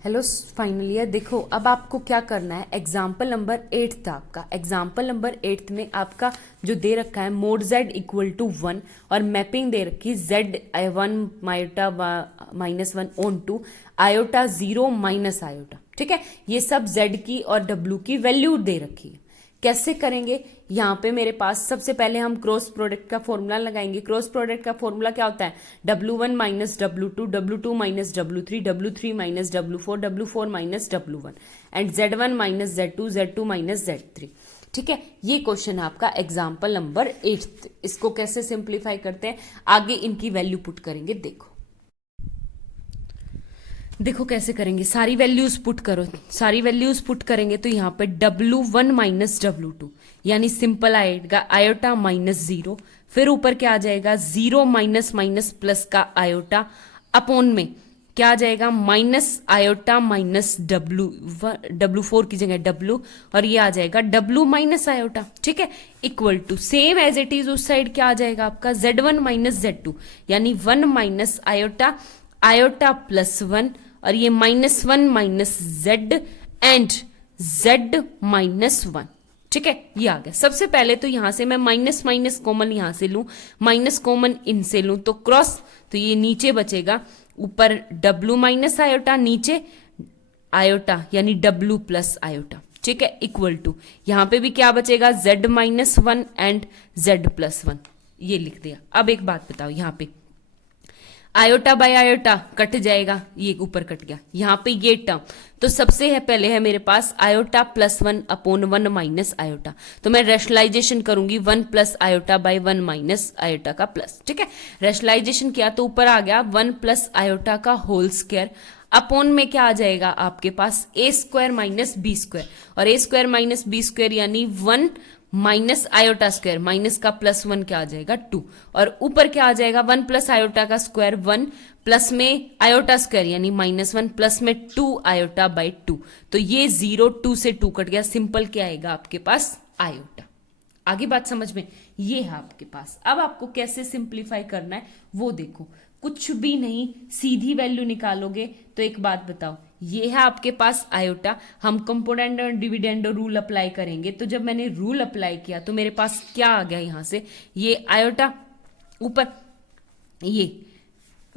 Hello final year. देखो अब आपको क्या करना है, एग्जाम्पल नंबर 8 था आपका। एग्जाम्पल नंबर 8 में आपका जो दे रखा है मोड z इक्वल टू 1 और मैपिंग दे रखी z 1 मायोटा -1 on to iota 0 minus iota. ठीक है, ये सब z की और w की वैल्यू दे रखी है। कैसे करेंगे, यहाँ पे मेरे पास सबसे पहले हम क्रॉस प्रोडक्ट का फॉर्मूला लगाएंगे। क्रॉस प्रोडक्ट का फॉर्मूला क्या होता है, W1 minus W2, W2 minus W3, W3 minus W4, W4 minus W1 and Z1 minus Z2, Z2 minus Z3। ठीक है, ये क्वेश्चन है आपका एग्जाम्पल नंबर 8। इसको कैसे सिंप्लीफाई करते हैं, आगे इनकी वैल्यू पुट करेंगे। देखो कैसे करेंगे, सारी वैल्यूज पुट करो। सारी वैल्यूज पुट करेंगे तो यहाँ पे W1 माइनस W2 यानी सिंपल आएगा आयोटा माइनस 0, फिर ऊपर क्या आ जाएगा 0 माइनस माइनस प्लस का आयोटा अपॉन में क्या आ जाएगा माइनस आयोटा माइनस W4 की जगह W और ये आ जाएगा W माइनस आयोटा। ठीक है, equal to same as it is उस साइड क्या आ जाएगा आपका Z1 माइनस Z2 यानी 1 माइनस आयोटा आयोटा प्लस 1 और ये -1 minus Z and Z minus 1। ठीक है, ये आ गया। सबसे पहले तो यहां से मैं माइनस माइनस कॉमन यहां से लूं, माइनस कॉमन इनसे लूं तो क्रॉस, तो ये नीचे बचेगा, ऊपर W माइनस आयोटा, नीचे आयोटा यानी W प्लस आयोटा। ठीक है, इक्वल टू यहां पे भी क्या बचेगा Z minus 1 and Z plus 1, ये लिख दिया। अब एक बात बताओ, यहाँ पे आयोटा बाय आयोटा कट जाएगा, ये ऊपर कट गया, यहाँ पे ये टर्म तो सबसे है पहले है मेरे पास iota plus 1 upon 1 minus iota, तो मैं रेशनलाइजेशन करूंगी 1 plus iota by 1 minus iota का प्लस। ठीक है, रेशनलाइजेशन किया तो ऊपर आ गया 1 प्लस आयोटा का होल स्क्वायर अपॉन में क्या आ जाएगा आपके पास a square minus B square, और a square minus B square यानी 1 माइनस आयोटा स्क्वायर, माइनस का प्लस 1 क्या आ जाएगा 2, और ऊपर क्या आ जाएगा 1 प्लस आयोटा का स्क्वायर 1 प्लस में आयोटा स्क्वायर यानी -1 प्लस में 2 आयोटा बाई 2, तो ये 0 2 से 2 कट गया, सिंपल क्या आएगा आपके पास आयोटा। आगे बात समझ में, ये है आपके पास। अब आपको कैसे सिंप्लीफाई करना है वो देखो, कुछ भी नहीं, सीधी वैल्यू निकालोगे। तो एक बात बताओ, ये है आपके पास आयोटा, हम कंपोनेंट और डिविडेंड रूल अप्लाई करेंगे, तो जब मैंने रूल अप्लाई किया तो मेरे पास क्या आ गया यहां से, ये आयोटा ऊपर, ये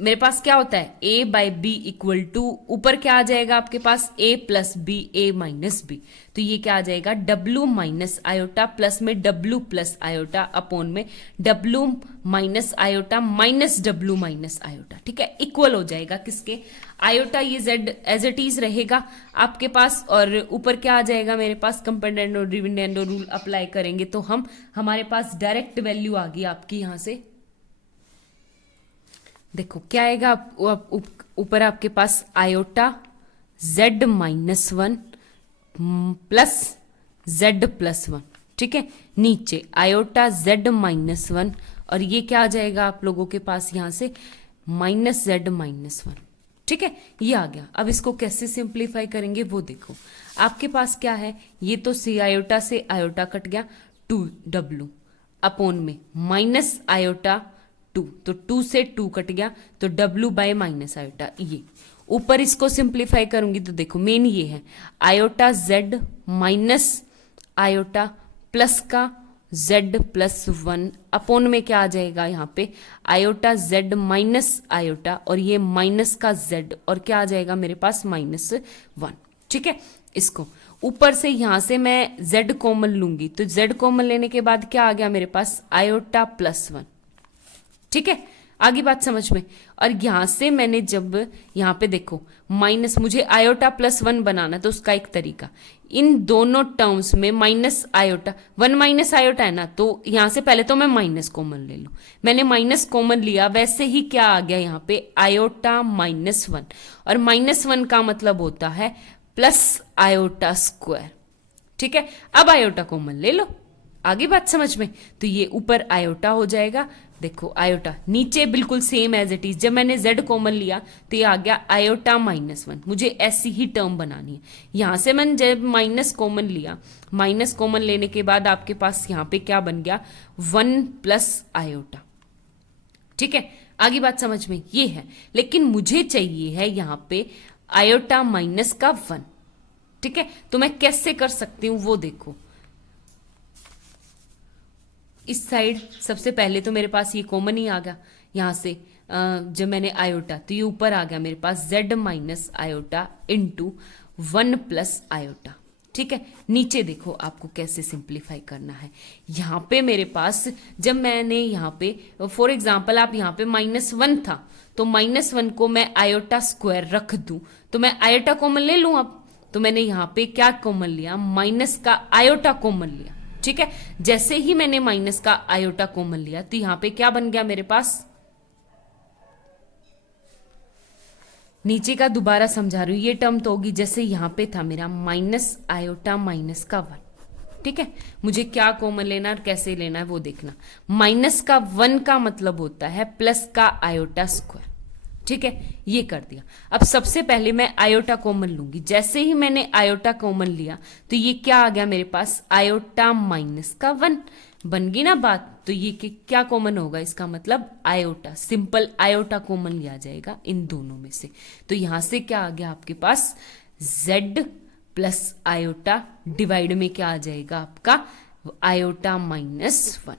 मेरे पास क्या होता है a by B equal to ऊपर क्या आ जाएगा आपके पास a plus B a minus B, तो ये क्या आ जाएगा w माइनस आयोटा प्लस में w प्लस आयोटा अपॉन में w minus iota minus w minus iota. ठीक है, इक्वल हो जाएगा किसके, आयोटा, ये z एज इट इज रहेगा आपके पास, और ऊपर क्या आ जाएगा मेरे पास कंपेंडेंट और डिविडेंड रूल अप्लाई करेंगे तो हमारे पास डायरेक्ट वैल्यू आ गई आपकी यहां से। देखो क्या आएगा ऊपर आपके पास iota z minus 1 plus z plus 1। ठीक है, नीचे आयोटा z माइनस 1 और ये क्या आ जाएगा आप लोगों के पास यहां से माइनस z माइनस 1। ठीक है, ये आ गया। अब इसको कैसे सिंप्लीफाई करेंगे वो देखो, आपके पास क्या है, ये तो सी आयोटा से आयोटा कट गया 2w अपॉन में माइनस आयोटा 2, तो 2 से 2 कट गया तो w बाय माइनस आयोटा, ये ऊपर इसको सिंप्लीफाई करूंगी तो देखो मेन ये है iota z minus iota plus का z प्लस 1 अपॉन में क्या आ जाएगा यहाँ पे आयोटा z माइनस आयोटा और ये माइनस का z और क्या आ जाएगा मेरे पास -1। ठीक है, इसको ऊपर से यहां से मैं z कॉमन लूंगी तो z कॉमन लेने के बाद क्या आ गया मेरे पास आयोटा प्लस 1। ठीक है, आगे बात समझ में। और यहां से मैंने जब यहां पे देखो माइनस, मुझे आयोटा प्लस 1 बनाना तो उसका एक तरीका, इन दोनों टर्म्स में माइनस आयोटा 1 माइनस आयोटा है ना, तो यहां से पहले तो मैं माइनस कॉमन ले लूं, मैंने माइनस कॉमन लिया, वैसे ही क्या आ गया यहाँ पे आयोटा -1 और -1 का मतलब होता है प्लस आयोटा स्क्वायर। ठीक है, अब आयोटा कॉमन ले लो, आगे बात समझ में। तो ये ऊपर आयोटा हो जाएगा, देखो आयोटा, नीचे बिल्कुल सेम एज इट इज, जब मैंने z कॉमन लिया तो ये आ गया आयोटा -1, मुझे ऐसी ही टर्म बनानी है। यहां से मैंने जब माइनस कॉमन लिया, माइनस कॉमन लेने के बाद आपके पास यहाँ पे क्या बन गया 1 प्लस आयोटा। ठीक है, आगे बात समझ में, ये है। लेकिन मुझे चाहिए है यहाँ पे आयोटा माइनस का 1। ठीक है, तो मैं कैसे कर सकती हूं वो देखो। इस साइड सबसे पहले तो मेरे पास ये कॉमन ही आ गया यहां से, जब मैंने आयोटा, तो ये ऊपर आ गया मेरे पास z minus iota into 1 plus iota. ठीक है, नीचे देखो आपको कैसे सिंप्लीफाई करना है। यहाँ पे मेरे पास जब मैंने यहाँ पे फॉर एग्जाम्पल आप यहाँ पे -1 था, तो -1 को मैं आयोटा स्क्वायर रख दूं तो मैं आयोटा कॉमन ले लूं। अब तो मैंने यहाँ पे क्या कॉमन लिया, माइनस का आयोटा कॉमन लिया। ठीक है, जैसे ही मैंने माइनस का आयोटा कॉमन लिया तो यहाँ पे क्या बन गया मेरे पास, नीचे का दोबारा समझा रही हूं, ये टर्म तो होगी जैसे यहां पे था मेरा माइनस आयोटा माइनस का 1। ठीक है, मुझे क्या कॉमन लेना और कैसे लेना है वो देखना। माइनस का 1 का मतलब होता है प्लस का आयोटा स्क्वायर। ठीक है, ये कर दिया। अब सबसे पहले मैं आयोटा कॉमन लूंगी। जैसे ही मैंने आयोटा कॉमन लिया तो ये क्या आ गया मेरे पास, आयोटा माइनस का 1 बन गई ना बात। तो ये क्या कॉमन होगा, इसका मतलब आयोटा, सिंपल आयोटा कॉमन लिया जाएगा इन दोनों में से। तो यहां से क्या आ गया आपके पास, z प्लस आयोटा डिवाइड में क्या आ जाएगा आपका, आयोटा माइनस 1।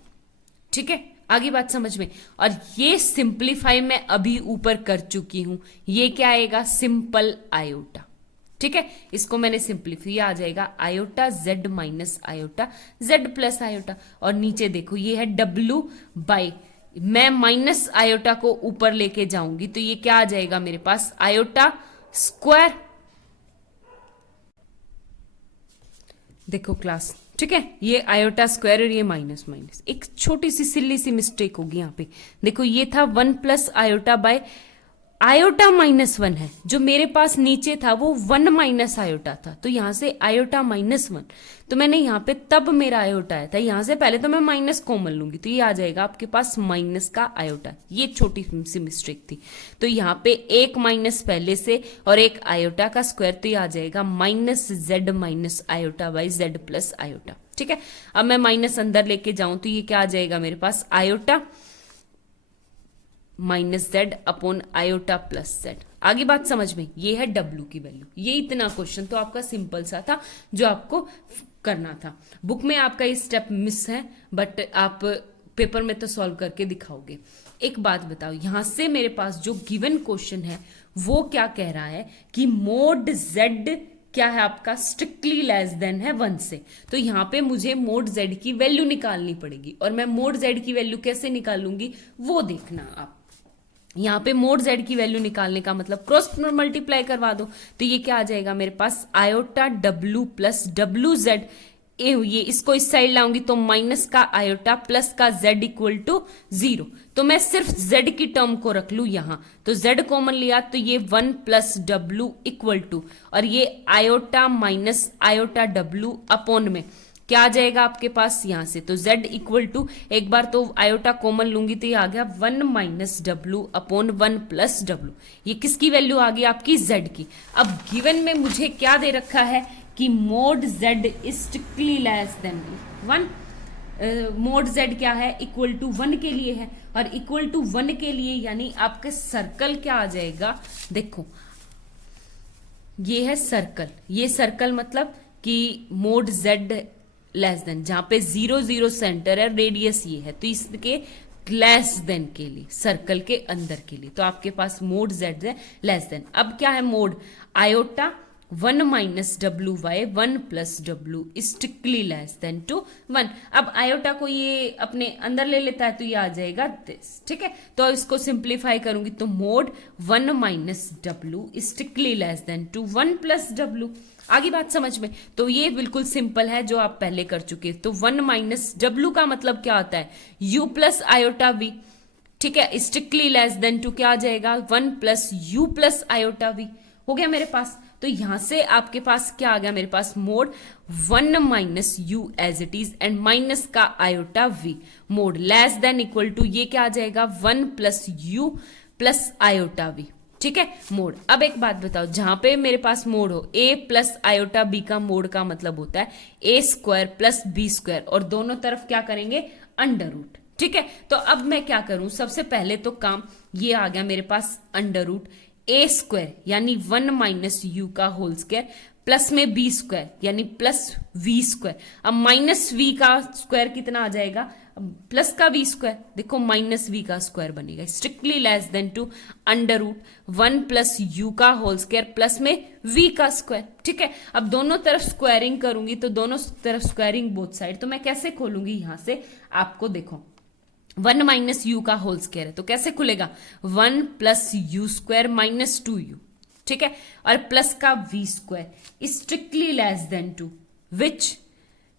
ठीक है, आगे बात समझ में। और ये सिंप्लीफाई मैं अभी ऊपर कर चुकी हूं, ये क्या आएगा, सिंपल आयोटा। ठीक है, इसको मैंने सिंप्लीफाई, आ जाएगा iota z minus iota z plus iota. और नीचे देखो ये है w बाय, मैं माइनस आयोटा को ऊपर लेके जाऊंगी तो ये क्या आ जाएगा मेरे पास, आयोटा स्क्वायर। देखो क्लास, ठीक है, ये आयोटा स्क्वायर और ये माइनस माइनस, एक छोटी सी सिल्ली सी मिस्टेक होगी यहाँ पे। देखो ये था 1 प्लस आयोटा बाय आयोटा -1 है, जो मेरे पास नीचे था वो 1 माइनस आयोटा था, तो यहां से आयोटा -1, तो मैंने यहाँ पे तब मेरा आयोटा आया था, यहां से पहले तो मैं माइनस कॉमन लूंगी तो ये आ जाएगा आपके पास माइनस का आयोटा। ये छोटी सी मिस्टेक थी, तो यहाँ पे एक माइनस पहले से और एक आयोटा का स्क्वायर, तो ये आ जाएगा minus z minus iota by z plus iota. ठीक है, अब मैं माइनस अंदर लेके जाऊं तो ये क्या आ जाएगा मेरे पास, iota minus z upon iota plus z। आगे बात समझ में, ये है w की वैल्यू। ये इतना क्वेश्चन तो आपका सिंपल सा था जो आपको करना था। बुक में आपका ये स्टेप मिस है, बट आप पेपर में तो सॉल्व करके दिखाओगे। एक बात बताओ, यहां से मेरे पास जो गिवन क्वेश्चन है वो क्या कह रहा है कि मोड z क्या है आपका, स्ट्रिक्टली लेस देन है 1 से। तो यहाँ पे मुझे मोड z की वैल्यू निकालनी पड़ेगी, और मैं मोड z की वैल्यू कैसे निकालूंगी वो देखना आप। यहाँ पे मोड z की वैल्यू निकालने का मतलब क्रॉस मल्टीप्लाई करवा दो, तो ये क्या आ जाएगा मेरे पास, आयोटा w प्लस डब्ल्यू जेड, ये इसको इस साइड लाऊंगी तो माइनस का आयोटा प्लस का z इक्वल टू 0। तो मैं सिर्फ z की टर्म को रख लू यहाँ, तो z कॉमन लिया तो ये 1 प्लस w इक्वल टू, और ये iota minus iota w upon में क्या आ जाएगा आपके पास यहाँ से, तो z इक्वल टू, एक बार तो आयोटा कॉमन लूंगी तो ये आ गया 1 minus W upon 1 plus W. ये किसकी वैल्यू आ गई आपकी, z की। अब गिवन में मुझे क्या दे रखा है कि mode z is strictly less then 1। Mode z क्या है, इक्वल टू 1 के लिए है, और इक्वल टू 1 के लिए यानी आपके सर्कल क्या आ जाएगा, देखो ये है सर्कल, ये सर्कल मतलब कि मोड z लेस देन, जहां पे 0 0 सेंटर है, रेडियस ये है, तो इसके लेस देन के लिए, सर्कल के अंदर के लिए, तो आपके पास मोड z है लेस देन। अब क्या है mod, iota 1 minus W by 1 plus W strictly less than to 1। अब आयोटा को ये अपने अंदर ले लेता है तो ये आ जाएगा दिस। ठीक है, तो इसको सिंप्लीफाई करूंगी तो mod 1 minus W strictly less than to 1 plus W. आगे बात समझ में, तो ये बिल्कुल सिंपल है जो आप पहले कर चुके। तो 1 माइनस डब्ल्यू का मतलब क्या होता है, u प्लस आयोटा v। ठीक है, स्ट्रिक्टली लेस देन टू क्या आ जाएगा, 1 plus u plus iota v हो गया मेरे पास। तो यहां से आपके पास क्या आ गया मेरे पास, mod 1 minus u as it is and minus का iota v, mod less than equal to ये क्या आ जाएगा 1 plus u plus iota v। ठीक है, मोड। अब एक बात बताओ, जहां पे मेरे पास मोड हो a प्लस आयोटा b का मोड का मतलब होता है a square plus b square, और दोनों तरफ क्या करेंगे, अंडर रूट। ठीक है, तो अब मैं क्या करूं, सबसे पहले तो काम ये आ गया मेरे पास अंडर रूट ए स्क्वायर यानी 1 माइनस यू का होल स्क्वायर प्लस में बी स्क्वायर यानी प्लस वी स्क्वायर। अब माइनस वी का स्क्वायर कितना आ जाएगा, प्लस का वी स्क्वायर, देखो माइनस वी का स्क्वायर बनेगा, strictly less than to under root 1 plus U का होल स्क्वायर प्लस में वी का स्क्वायर। ठीक है, अब दोनों तरफ स्क्वायरिंग करूंगी तो दोनों तरफ स्क्वायरिंग बोथ साइड, तो मैं कैसे खोलूंगी यहां से, आपको देखो 1 माइनस यू का होल स्क्वायर है तो कैसे खुलेगा, 1 plus u square minus 2u। ठीक है, और प्लस का we square strictly less than two which,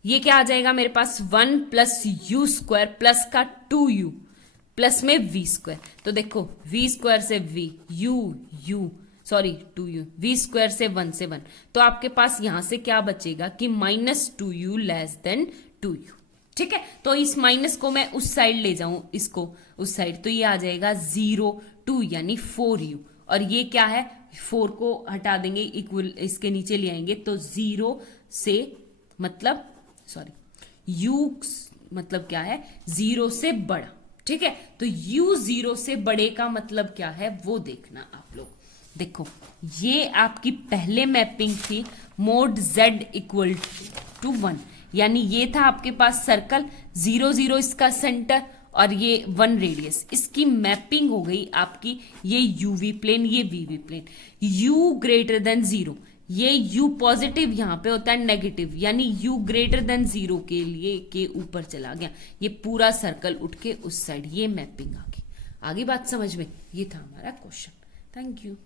ये क्या आ जाएगा मेरे पास 1 प्लस यू स्क्वायर प्लस का 2u प्लस में वी स्क्वायर। तो देखो वी स्क्वायर से v, u sorry 2u, v square से 1 से 1, तो आपके पास यहां से क्या बचेगा कि minus 2u less than 2u। ठीक है, तो इस माइनस को मैं उस साइड ले जाऊं, इसको उस साइड, तो ये आ जाएगा 0 2 यानी 4u, और ये क्या है 4 को हटा देंगे, इक्वल इसके नीचे ले आएंगे तो 0 से मतलब u मतलब क्या है 0 से बड़ा। ठीक है, तो u 0 से बड़े का मतलब क्या है वो देखना आप लोग। देखो ये आपकी पहले मैपिंग थी मोड z इक्वल टू 1, यानी ये था आपके पास सर्कल 0 0 इसका सेंटर और ये 1 रेडियस, इसकी मैपिंग हो गई आपकी ये यूवी प्लेन ये वीवी प्लेन, u ग्रेटर देन 0, ये u पॉजिटिव यहां पे होता है नेगेटिव, यानी u ग्रेटर देन 0 के लिए के ऊपर चला गया, ये पूरा सर्कल उठ के उस साइड, ये मैपिंग आ गई। आगे बात समझ में, ये था हमारा क्वेश्चन। Thank you.